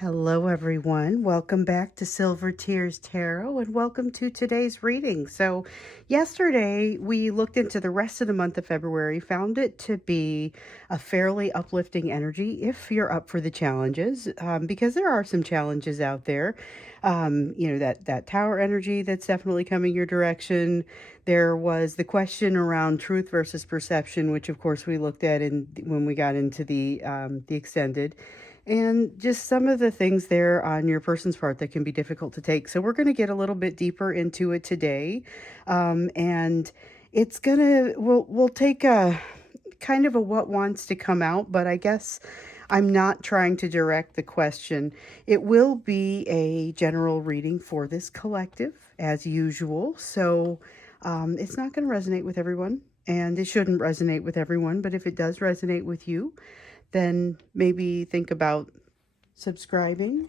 Hello, everyone. Welcome back to Silver Tears Tarot and welcome to today's reading. So, yesterday we looked into the rest of the month of February, found it to be a fairly uplifting energy if you're up for the challenges, because there are some challenges out there. That tower energy that's definitely coming your direction. There was the question around truth versus perception, which of course we looked at when we got into the extended. And just some of the things there on your person's part that can be difficult to take. So we're going to get a little bit deeper into it today. And it's going to, we'll take a kind of a what wants to come out, but I guess I'm not trying to direct the question. It will be a general reading for this collective as usual. So it's not going to resonate with everyone, and it shouldn't resonate with everyone. But if it does resonate with you, then maybe think about subscribing.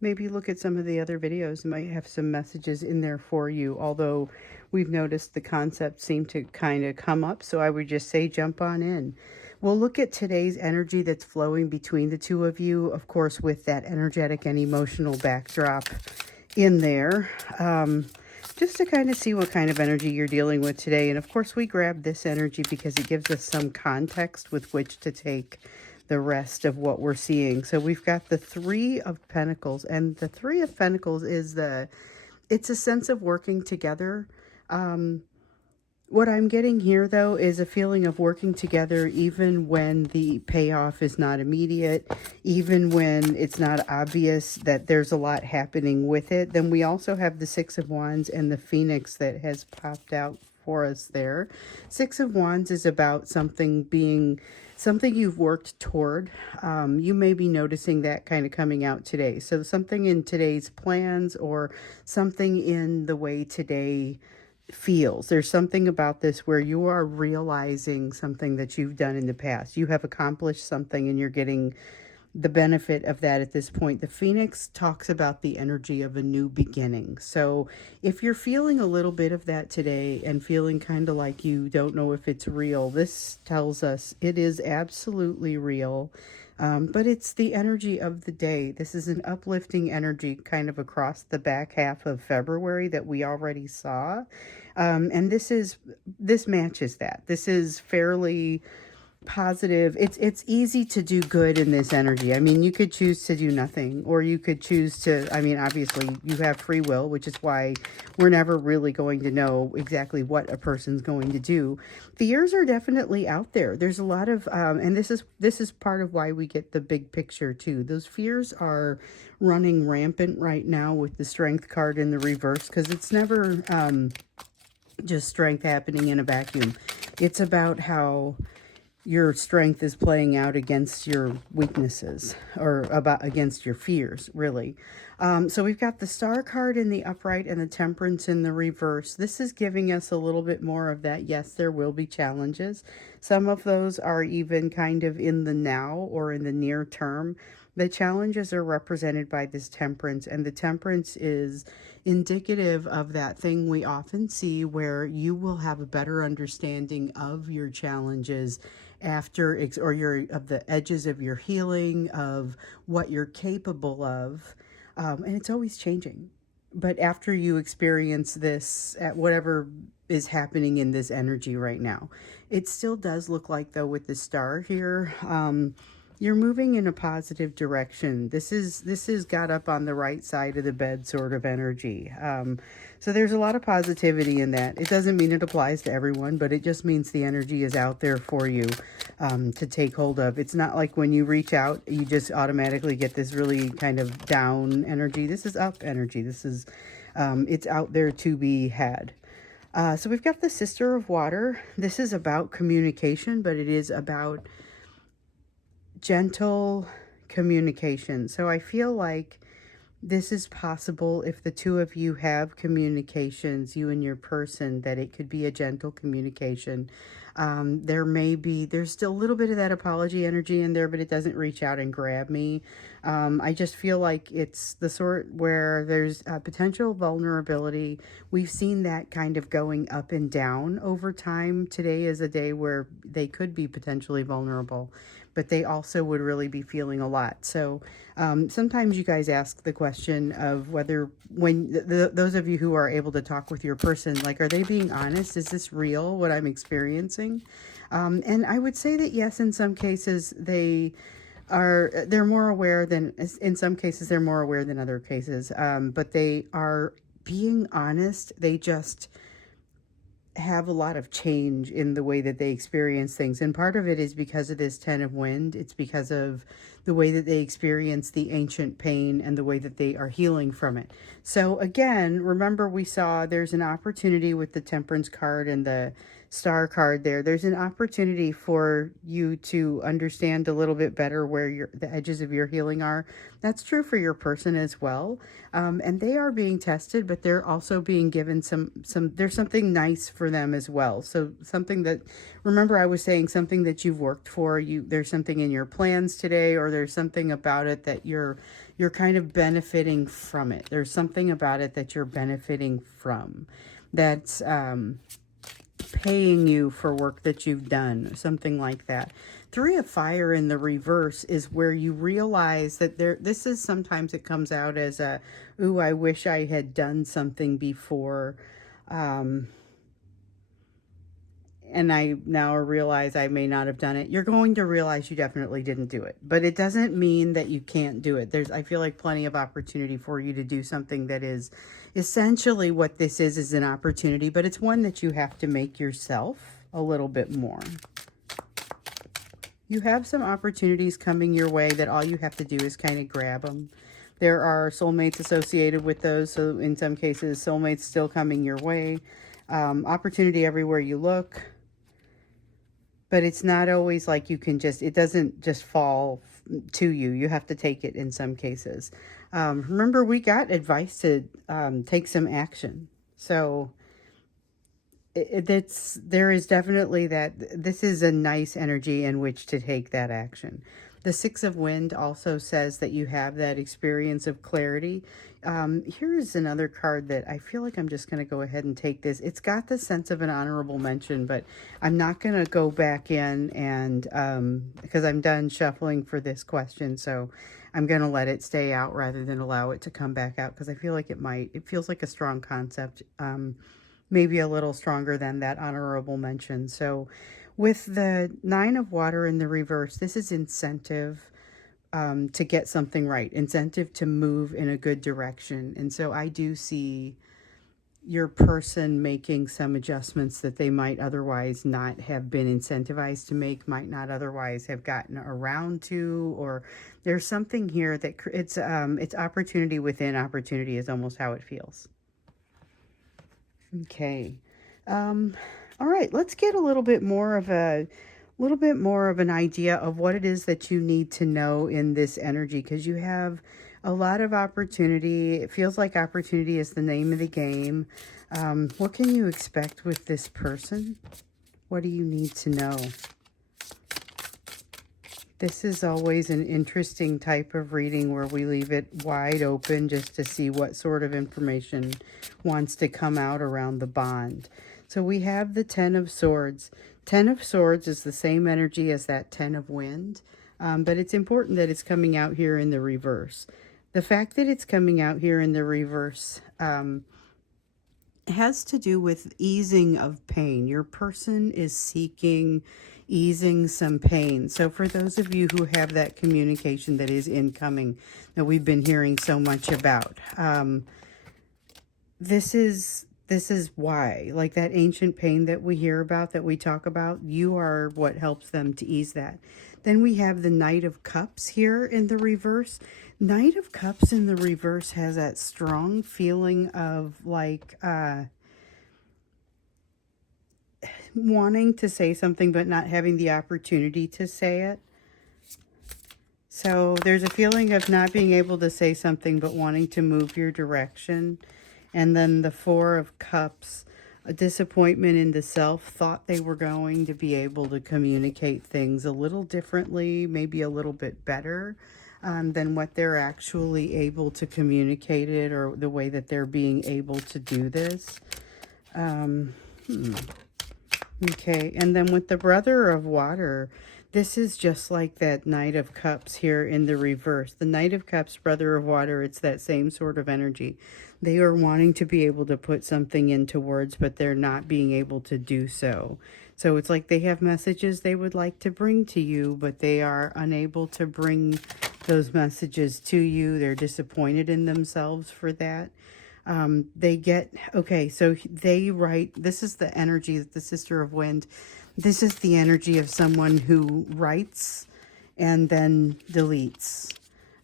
Maybe look at some of the other videos. It might have some messages in there for you, although we've noticed the concepts seem to kind of come up. So I would just say jump on in. We'll look at today's energy that's flowing between the two of you, of course, with that energetic and emotional backdrop in there. Just to kind of see what kind of energy you're dealing with today. And of course, we grabbed this energy because it gives us some context with which to take the rest of what we're seeing. So we've got the Three of Pentacles, and the Three of Pentacles is it's a sense of working together. What I'm getting here, though, is a feeling of working together even when the payoff is not immediate, even when it's not obvious that there's a lot happening with it. Then we also have the Six of Wands and the Phoenix that has popped out for us there. Six of Wands is about something being something you've worked toward. You may be noticing that kind of coming out today. So something in today's plans or something in the way today feels. There's something about this where you are realizing something that you've done in the past. You have accomplished something and you're getting the benefit of that at this point. The Phoenix talks about the energy of a new beginning. So if you're feeling a little bit of that today and feeling kind of like you don't know if it's real, this tells us it is absolutely real. But it's the energy of the day. This is an uplifting energy kind of across the back half of February that we already saw. And this matches that. This is fairly positive. It's easy to do good in this energy. I mean, you could choose to do nothing, or you could choose to, I mean, obviously you have free will, which is why we're never really going to know exactly what a person's going to do. Fears are definitely out there. There's a lot of and this is part of why we get the big picture too. Those fears are running rampant right now with the Strength card in the reverse, because it's never just strength happening in a vacuum. It's about how your strength is playing out against your weaknesses, or against your fears, really. So we've got the Star card in the upright and the Temperance in the reverse. This is giving us a little bit more of that. Yes, there will be challenges. Some of those are even kind of in the now or in the near term. The challenges are represented by this Temperance, and the Temperance is indicative of that thing we often see where you will have a better understanding of your challenges after, or of the edges of your healing, of what you're capable of. And it's always changing. But after you experience this, at whatever is happening in this energy right now, it still does look like, though, with the Star here, you're moving in a positive direction. This is got up on the right side of the bed sort of energy. So there's a lot of positivity in that. It doesn't mean it applies to everyone, but it just means the energy is out there for you to take hold of. It's not like when you reach out, you just automatically get this really kind of down energy. This is up energy. This is, it's out there to be had. So we've got the Sister of Water. This is about communication, but it is about gentle communication. So I feel like this is possible if the two of you have communications, you and your person, that it could be a gentle communication. There's still a little bit of that apology energy in there, but it doesn't reach out and grab me. I just feel like it's the sort where there's potential vulnerability. We've seen that kind of going up and down over time. Today is a day where they could be potentially vulnerable. but they also would really be feeling a lot. So sometimes you guys ask the question of whether, when those of you who are able to talk with your person, like, are they being honest? Is this real, what I'm experiencing? And I would say that yes, in some cases they're more aware than, in some cases they're more aware than other cases, but they are being honest. They just have a lot of change in the way that they experience things. And part of it is because of this 10 of wind. It's because of the way that they experience the ancient pain and the way that they are healing from it. So again, remember we saw there's an opportunity with the Temperance card and the Star card there. There's an opportunity for you to understand a little bit better where the edges of your healing are. That's true for your person as well. And they are being tested, but they're also being given there's something nice for them as well. So something that, remember I was saying something that you've worked for, there's something in your plans today, or there's something about it that you're kind of benefiting from it. There's something about it that you're benefiting from. That's, paying you for work that you've done, something like that. 3 of Fire in the reverse is where you realize that this is, sometimes it comes out as a, ooh, I wish I had done something before, and I now realize I may not have done it. You're going to realize you definitely didn't do it, but it doesn't mean that you can't do it. I feel like plenty of opportunity for you to do something that is essentially what this is an opportunity, but it's one that you have to make yourself a little bit more. You have some opportunities coming your way that all you have to do is kind of grab them. There are soulmates associated with those, so in some cases, soulmates still coming your way. Opportunity everywhere you look. But it's not always like you can it doesn't just fall to you. You have to take it in some cases. Remember, we got advice to take some action. So there is definitely that. This is a nice energy in which to take that action. The 6 of Wind also says that you have that experience of clarity. Here is another card that I feel like I'm just going to go ahead and take this. It's got the sense of an honorable mention, but I'm not going to go back in and because I'm done shuffling for this question. So I'm going to let it stay out rather than allow it to come back out, because I feel like it feels like a strong concept, maybe a little stronger than that honorable mention. So with the 9 of Water in the reverse, this is incentive to get something right, incentive to move in a good direction. And so I do see your person making some adjustments that they might otherwise not have been incentivized to make, might not otherwise have gotten around to, or there's something here that it's opportunity within opportunity is almost how it feels. Okay. All right, let's get a little bit more of an idea of what it is that you need to know in this energy, because you have a lot of opportunity. It feels like opportunity is the name of the game. What can you expect with this person? What do you need to know? This is always an interesting type of reading where we leave it wide open just to see what sort of information wants to come out around the bond. So we have the 10 of Swords. 10 of Swords is the same energy as that 10 of Wind, but it's important that it's coming out here in the reverse. The fact that it's coming out here in the reverse has to do with easing of pain. Your person is seeking easing some pain. So for those of you who have that communication that is incoming, that we've been hearing so much about, this is why, like that ancient pain that we hear about, that we talk about, you are what helps them to ease that. Then we have the Knight of Cups here in the reverse. Knight of Cups in the reverse has that strong feeling of like wanting to say something but not having the opportunity to say it. So there's a feeling of not being able to say something but wanting to move your direction. And then the 4 of Cups, a disappointment in the self, thought they were going to be able to communicate things a little differently, maybe a little bit better than what they're actually able to communicate it, or the way that they're being able to do this. Okay, and then with the Brother of Water, This is just like that Knight of Cups here in the reverse. The Knight of Cups, Brother of Water, it's that same sort of energy. They are wanting to be able to put something into words, but they're not being able to do so. So it's like they have messages they would like to bring to you, but they are unable to bring those messages to you. They're disappointed in themselves for that. Okay, so they write, this is the energy, the Sister of Wind. This is the energy of someone who writes and then deletes.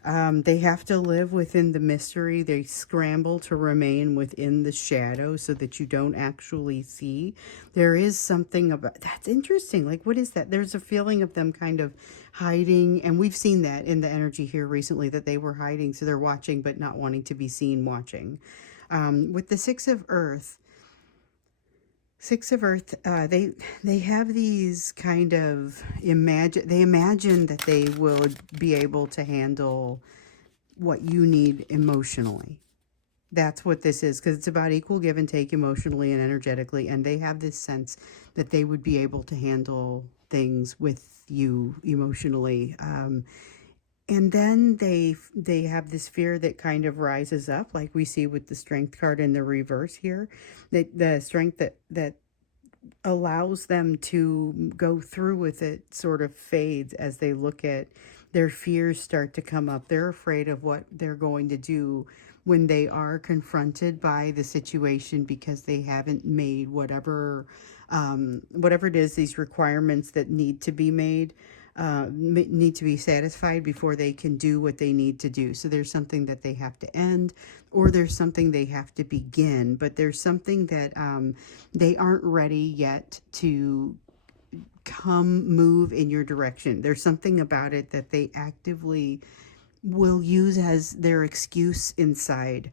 They have to live within the mystery. They scramble to remain within the shadow so that you don't actually see. There is something about, that's interesting. Like, what is that? There's a feeling of them kind of hiding. And we've seen that in the energy here recently, that they were hiding. So they're watching, but not wanting to be seen watching. With the Six of Earth, they have these kind of they imagine that they will be able to handle what you need emotionally. That's what this is, because it's about equal give and take emotionally and energetically, and they have this sense that they would be able to handle things with you emotionally. And then they have this fear that kind of rises up, like we see with the Strength card in the reverse here. That the strength that allows them to go through with it sort of fades as they look at their fears start to come up. They're afraid of what they're going to do when they are confronted by the situation, because they haven't made whatever it is, these requirements that need to be made, need to be satisfied before they can do what they need to do. So there's something that they have to end, or there's something they have to begin, but there's something that they aren't ready yet to move in your direction. There's something about it that they actively will use as their excuse inside.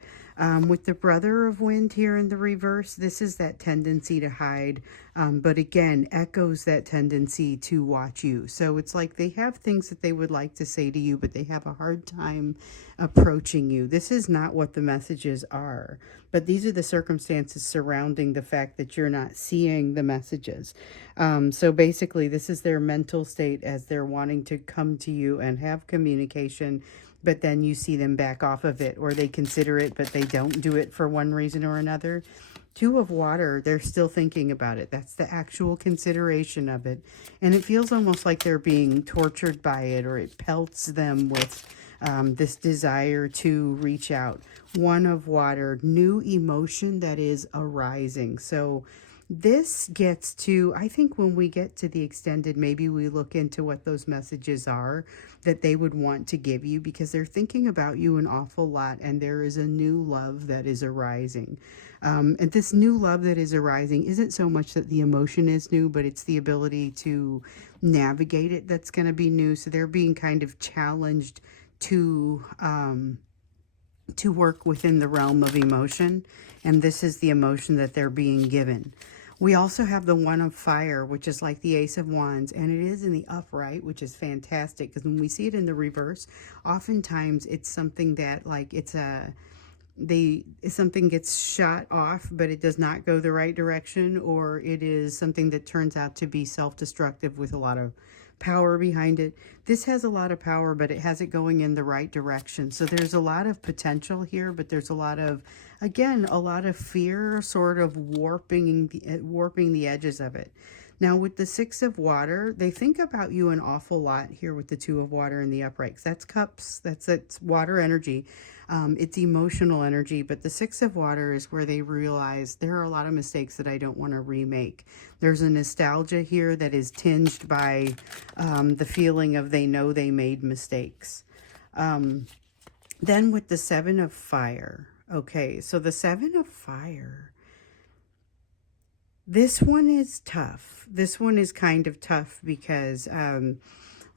With the Brother of Wind here in the reverse, this is that tendency to hide, but again, echoes that tendency to watch you. So it's like they have things that they would like to say to you, but they have a hard time approaching you. This is not what the messages are, but these are the circumstances surrounding the fact that you're not seeing the messages. So basically, this is their mental state as they're wanting to come to you and have communication, but then you see them back off of it, or they consider it, but they don't do it for one reason or another. Two of Water, they're still thinking about it. That's the actual consideration of it. And it feels almost like they're being tortured by it, or it pelts them with this desire to reach out. One of Water, new emotion that is arising. So this gets to, I think when we get to the extended, maybe we look into what those messages are that they would want to give you, because they're thinking about you an awful lot, and there is a new love that is arising. And this new love that is arising isn't so much that the emotion is new, but it's the ability to navigate it that's going to be new. So they're being kind of challenged to work within the realm of emotion, and this is the emotion that they're being given. We also have the One of Fire, which is like the Ace of Wands, and it is in the upright, which is fantastic, because when we see it in the reverse, oftentimes it's something that, like, something gets shot off, but it does not go the right direction, or it is something that turns out to be self-destructive with a lot of power behind it. This has a lot of power, but it has it going in the right direction. So there's a lot of potential here, but there's a lot of, again, a lot of fear sort of warping the edges of it. Now with the Six of Water, they think about you an awful lot here with the Two of Water in the upright. That's cups, that's water energy. It's emotional energy, but the Six of Water is where they realize there are a lot of mistakes that I don't want to remake. There's a nostalgia here that is tinged by the feeling of they know they made mistakes. Then with the Seven of Fire, okay, so the Seven of Fire, this one is tough. This one is kind of tough because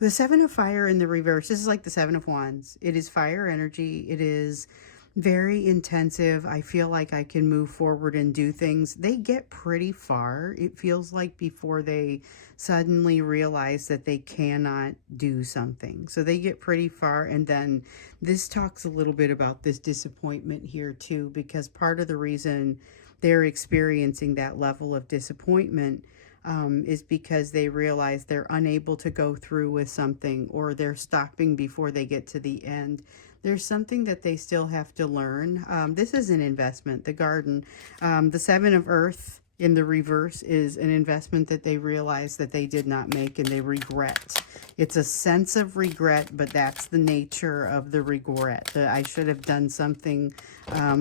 the Seven of Fire in the reverse, this is like the Seven of Wands. It is fire energy. It is very intensive. I feel like I can move forward and do things. They get pretty far, it feels like, before they suddenly realize that they cannot do something. So they get pretty far, and then this talks a little bit about this disappointment here too, because part of the reason they're experiencing that level of disappointment is because they realize they're unable to go through with something, or they're stopping before they get to the end. There's something that they still have to learn. This is an investment, the garden. The Seven of Earth in the reverse is an investment that they realize that they did not make and they regret. It's a sense of regret, but that's the nature of the regret. I should have done something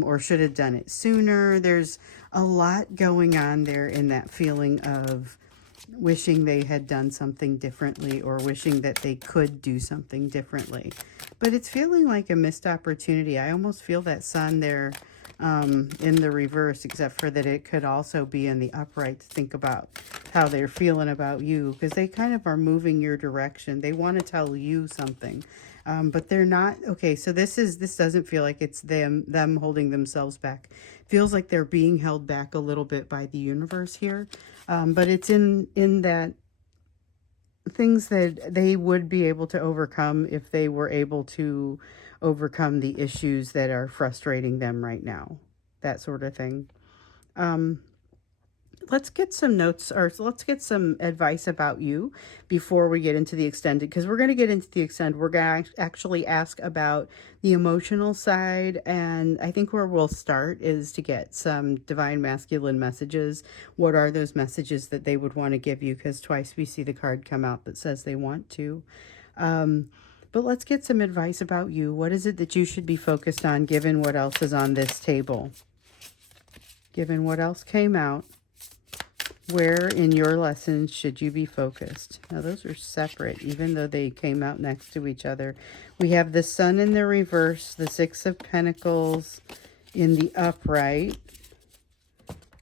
or should have done it sooner. There's a lot going on there in that feeling of wishing they had done something differently, or wishing that they could do something differently. But it's feeling like a missed opportunity. I almost feel that sun there in the reverse, except for that it could also be in the upright to think about how they're feeling about you, because they kind of are moving your direction. They want to tell you something, but they're not. Okay, so this doesn't feel like it's them holding themselves back. It feels like they're being held back a little bit by the universe here, but it's in that things that they would be able to overcome if they were able to overcome the issues that are frustrating them right now, that sort of thing. Let's get some notes, or let's get some advice about you before we get into the extended, because we're going to get into the extended. We're going to actually ask about the emotional side, and I think where we'll start is to get some divine masculine messages. What are those messages that they would want to give you? Because twice we see the card come out that says they want to. But let's get some advice about you. What is it that you should be focused on given what else is on this table? Given what else came out, where in your lessons should you be focused? Now, those are separate, even though they came out next to each other. We have the Sun in the reverse, the Six of Pentacles in the upright.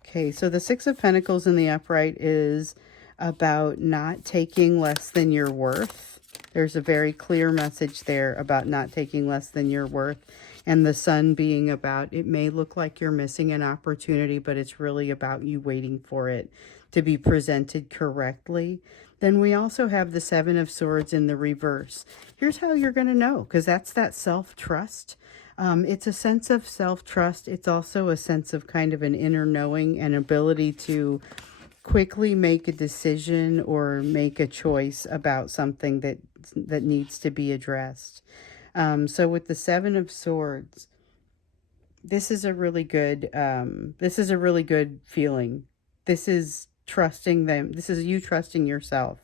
Okay, so the Six of Pentacles in the upright is about not taking less than your worth. There's a very clear message there about not taking less than your worth. And the Sun being about, it may look like you're missing an opportunity, but it's really about you waiting for it to be presented correctly. Then we also have the Seven of Swords in the reverse. Here's how you're going to know, because that's that self-trust. It's a sense of self-trust. It's also a sense of kind of an inner knowing and ability to quickly make a decision or make a choice about something that needs to be addressed. So with the Seven of Swords, this is a really good feeling. This is trusting them. This is you trusting yourself.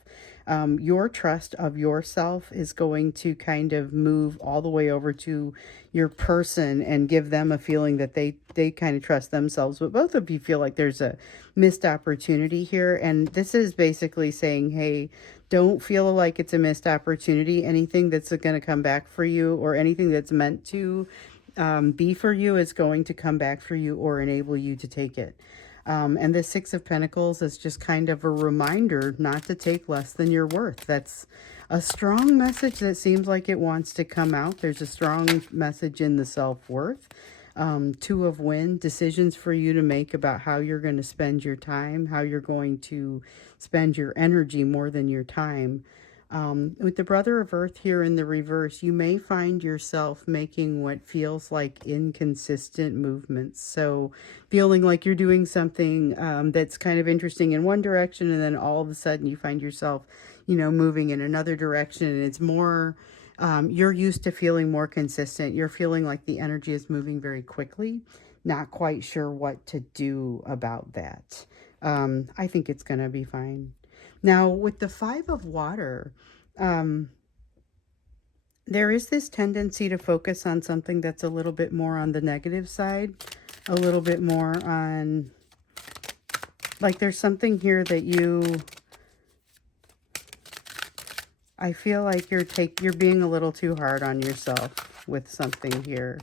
Your trust of yourself is going to kind of move all the way over to your person and give them a feeling that they kind of trust themselves. But both of you feel like there's a missed opportunity here. And this is basically saying, hey, don't feel like it's a missed opportunity. Anything that's going to come back for you, or anything that's meant to be for you, is going to come back for you or enable you to take it. And the Six of Pentacles is just kind of a reminder not to take less than your worth. That's a strong message that seems like it wants to come out. There's a strong message in the self-worth. Two of Wands, decisions for you to make about how you're going to spend your time, how you're going to spend your energy more than your time. With the Brother of Earth here in the reverse, you may find yourself making what feels like inconsistent movements. So feeling like you're doing something that's kind of interesting in one direction, and then all of a sudden you find yourself, moving in another direction. And it's more, you're used to feeling more consistent. You're feeling like the energy is moving very quickly, not quite sure what to do about that. I think it's going to be fine. Now, with the Five of Water, there is this tendency to focus on something that's a little bit more on the negative side, a little bit more on, like there's something here that I feel like you're being a little too hard on yourself with something here.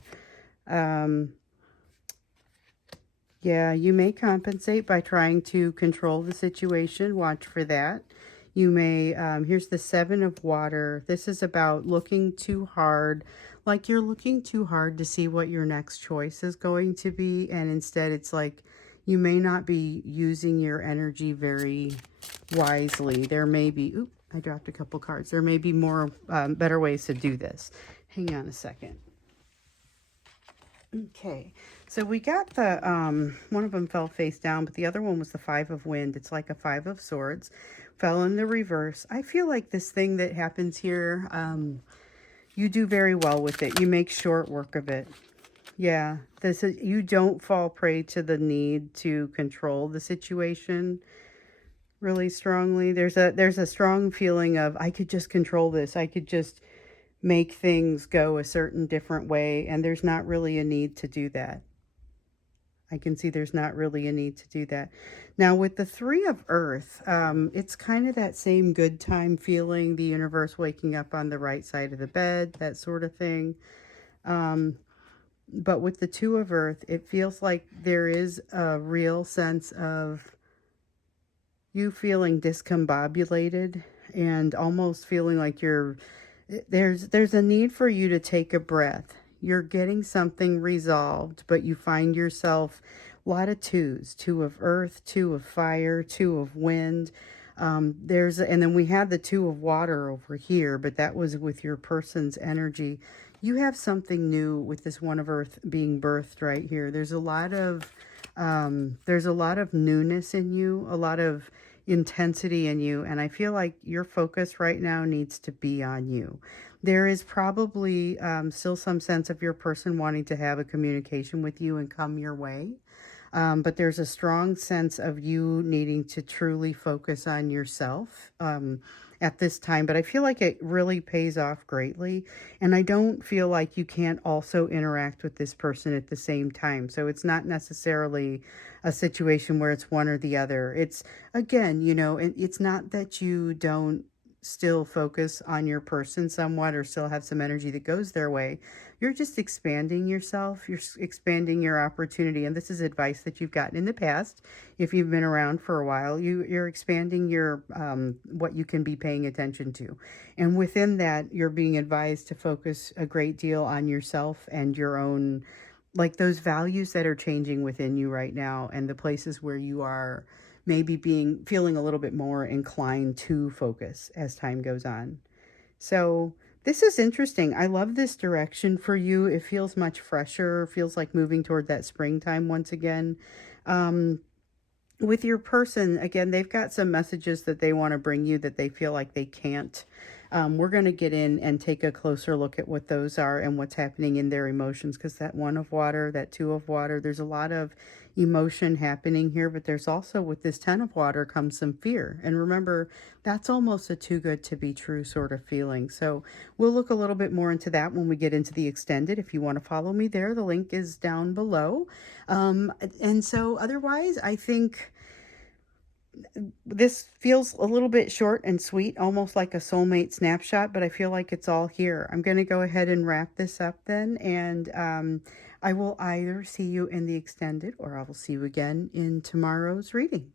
Yeah, you may compensate by trying to control the situation. Watch for that. You may, here's the Seven of Water. This is about looking too hard, like you're looking too hard to see what your next choice is going to be. And instead it's like you may not be using your energy very wisely. There may be, oop, I dropped a couple cards. There may be more, better ways to do this. Hang on a second. Okay, so we got the, one of them fell face down, but the other one was the Five of Wind. It's like a Five of Swords, fell in the reverse. I feel like this thing that happens here, you do very well with it. You make short work of it. Yeah, this is, you don't fall prey to the need to control the situation really strongly. There's a strong feeling of, I could just control this. I could just make things go a certain different way, and there's not really a need to do that. I can see there's not really a need to do that. Now with the Three of Earth, it's kind of that same good time feeling, the universe waking up on the right side of the bed, that sort of thing. But with the Two of Earth, it feels like there is a real sense of you feeling discombobulated and almost feeling like there's a need for you to take a breath. You're getting something resolved, but you find yourself a lot of twos, Two of Earth, Two of Fire, Two of Wind. And then we had the Two of Water over here, but that was with your person's energy. You have something new with this One of Earth being birthed right here. There's a lot of newness in you, a lot of intensity in you, and I feel like your focus right now needs to be on you. There is probably still some sense of your person wanting to have a communication with you and come your way. But there's a strong sense of you needing to truly focus on yourself at this time. But I feel like it really pays off greatly. And I don't feel like you can't also interact with this person at the same time. So it's not necessarily a situation where it's one or the other. It's, again, you know, it's not that you don't still focus on your person somewhat or still have some energy that goes their way. You're just expanding yourself. You're expanding your opportunity. And this is advice that you've gotten in the past. If you've been around for a while, you're expanding your what you can be paying attention to. And within that, you're being advised to focus a great deal on yourself and your own, like those values that are changing within you right now and the places where you are maybe feeling a little bit more inclined to focus as time goes on. So this is interesting. I love this direction for you. It feels much fresher, feels like moving toward that springtime once again. With your person, again, they've got some messages that they want to bring you that they feel like they can't. We're going to get in and take a closer look at what those are and what's happening in their emotions, because that One of Water, that Two of Water, there's a lot of emotion happening here, but there's also, with this Ten of Water, comes some fear. And remember, that's almost a too good to be true sort of feeling. So we'll look a little bit more into that when we get into the extended. If you want to follow me there, the link is down below. And so otherwise, I think this feels a little bit short and sweet, almost like a soulmate snapshot, but I feel like it's all here. I'm going to go ahead and wrap this up then, and I will either see you in the extended or I will see you again in tomorrow's reading.